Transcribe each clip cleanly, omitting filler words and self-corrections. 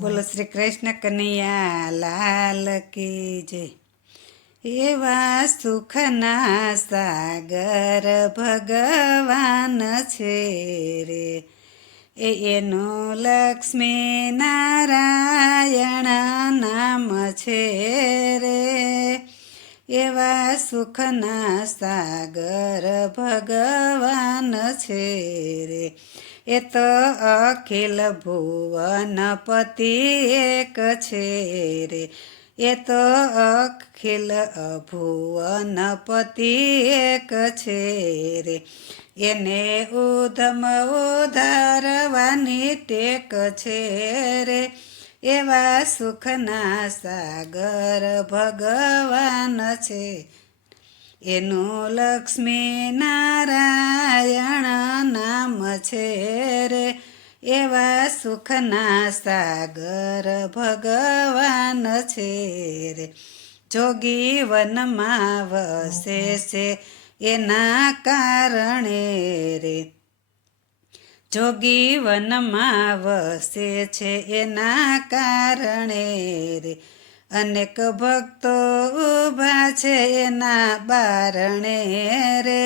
બોલો શ્રી કૃષ્ણ કનૈયા લાલ કી જય. એવા સુખના સાગર ભગવાન છે રે, એનો લક્ષ્મી નારાયણ નામ છે રે. એવા સુખના સાગર ભગવાન છે રે, એ તો અખિલ ભુવનપતિ એક છે રે. એ તો અખિલ ભુવનપતિ એક છે રે, એને ઉધમ ઉધારવાની ટેક છે રે. એવા સુખના સાગર ભગવાન છે, એનું લક્ષ્મી નારાયણ નામ છે રે. એવા સુખના સાગર ભગવાન છે રે. જોગી વનમાં વસે છે એના કારણે રે, જોગી વનમાં વસે છે એના કારણે રે. અનેક ભક્તો ઊભા છે એના બારણે રે,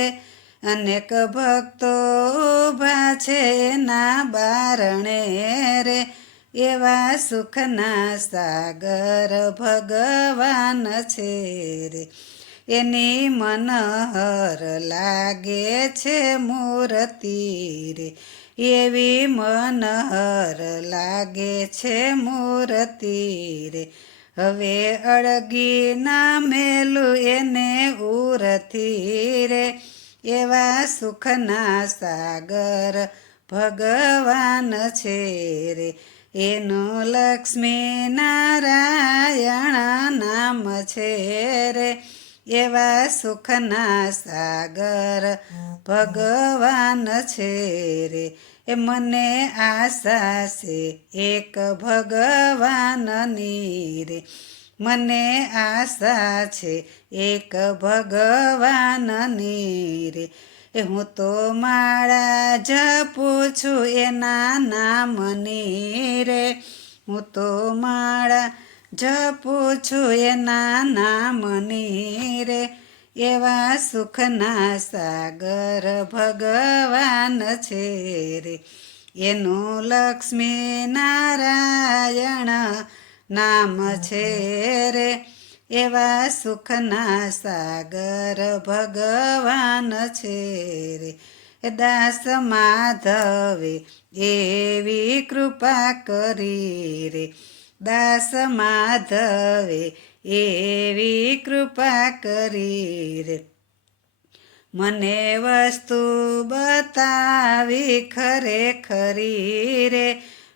અનેક ભક્તો ઊભા છે એના બારણે રે. એવા સુખના સાગર ભગવાન છે રે, એની મનહર લાગે છે મૂર્તિ રે. એવી મનહર લાગે છે મૂર્તિ રે. હવે અળગી ના મેલું એને ઉરથી રે. એવા સુખના સાગર ભગવાન છે રે, એનું લક્ષ્મી નારાયણ નામ છે રે. એવા સુખના સાગર ભગવાન છે રે. એ મને આશા છે એક ભગવાનની રે, મને આશા છે એક ભગવાનની રે. હું તો માળા જપું છું એના નામની રે, હું તો માળા જપું છું એના નામની રે. એવા સુખના સાગર ભગવાન છે રે, એનું લક્ષ્મી નારાયણ નામ છે રે. એવા સુખના સાગર ભગવાન છે રે. દાસ માધવે એવી કૃપા કરી રે, દાસ માધવે એવી કૃપા કરી રે. મને વસ્તુ બતાવી ખરેખરી રે,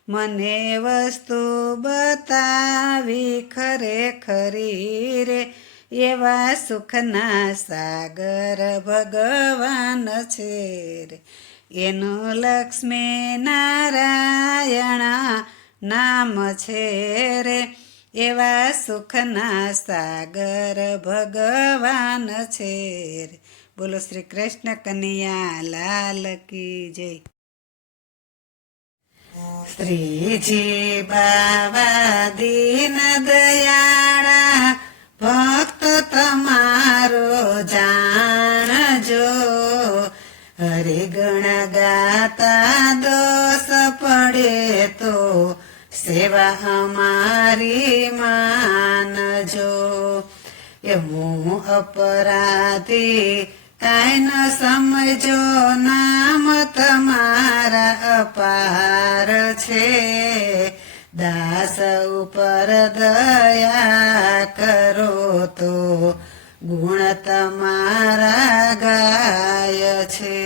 મને વસ્તુ બતાવી ખરેખરી રે. એવા સુખના સાગર ભગવાન છે રે, એનું લક્ષ્મી નારાયણ નામ છે રે. એવા સુખના સાગર ભગવાન છે રે. બોલો શ્રી કૃષ્ણ કનૈયા લાલ કી જય. શ્રીજી બાવા દીન દયાળા, ભક્ત તમારો જાણજો. હરિગણ ગાતા દોષ પડે તો સેવા અમારી માનજો. એ હું અપરાધી કાંઈ ન સમજો, નામ તમારા અપાર છે. દાસ ઉપર દયા કરો તો ગુણ તમારા ગાય છે.